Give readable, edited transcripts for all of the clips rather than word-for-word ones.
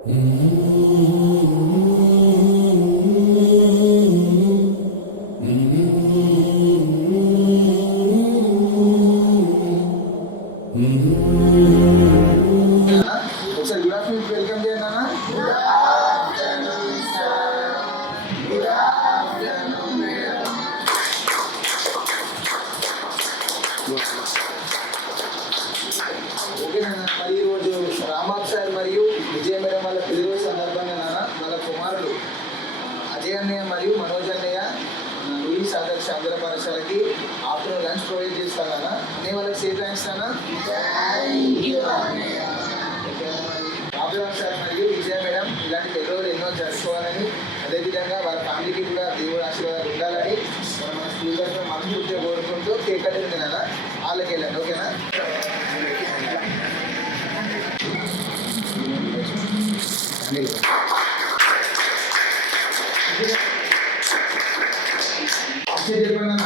ఒకసారి good afternoon welcome చేయండి అన్న. ఓకేనా. మరి ఈరోజు రామాక్ సార్ మరియు విజయ మేడం వాళ్ళ పెళ్లి రోజు సందర్భంగా నాన్న వాళ్ళ కుమారుడు అజయ్ అన్నయ్య మరియు మనోజ్ అన్నయ్య లూయిస్ ఆదర్శ ఆంధ్ర పాఠశాలకి ఆఫ్టర్నూన్ లంచ్ ప్రొవైడ్ చేస్తానన్నా. నేను వాళ్ళకి సేఫ్ థ్యాంక్స్ అన్నా. రాఘవన్ సార్ మరియు విజయ మేడం ఇలాంటి పెళ్లి రోజులు ఎన్నో జరుపుకోవాలని, అదేవిధంగా వాళ్ళ ఫ్యామిలీకి కూడా దేవుడు ఆశీర్వాదాలు ఉండాలని మన స్కూల్ తరఫున మనస్ఫూర్తిగా కోరుకుంటూ కేక్ కట్టింది కదా వాళ్ళకి వెళ్ళండి. ఓకేనా. చెప్పండి అన్న.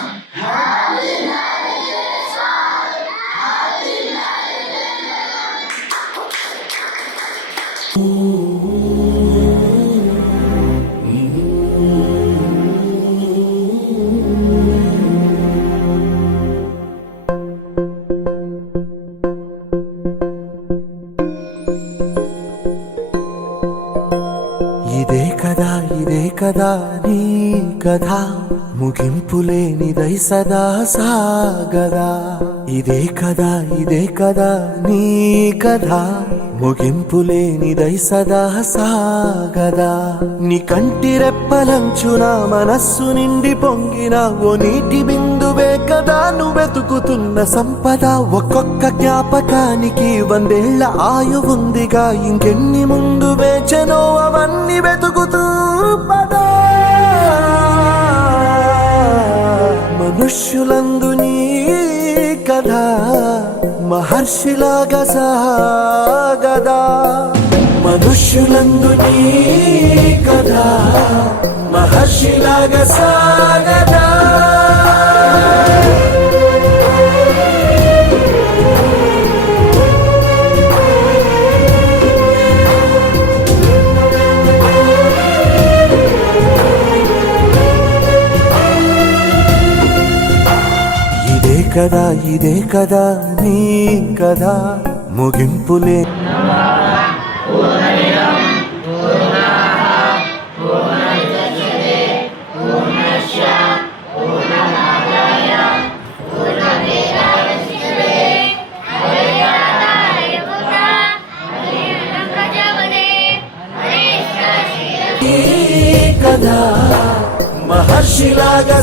ఇదే కదా నీ కథ, ముగింపులేనిదై సదా సాగదా. ఇదే కదా నీ కథ, ముగింపులేనిదై సదా సాగదా. నీ కంటి రెప్పలంచున మనస్సు నిండి పొంగిన ఓ నీటి బిందువే కదా నువ్వెతుకుతున్న సంపద. ఒక్కొక్క జ్ఞాపకానికి 100 ఏళ్ల ఆయువుందిగా, ఇంకెన్ని ముందు వేచనో అవన్నీ వెతుకుతూ పదా. మనుష్యులందు నీ కథ మహర్షిలాగా సాగదా. మనుష్యులందు నీ కథ మహర్షిలాగా సాగదా. ఇదే కదా నీ కథ, ముగింపులే కథ మహర్షిలాగా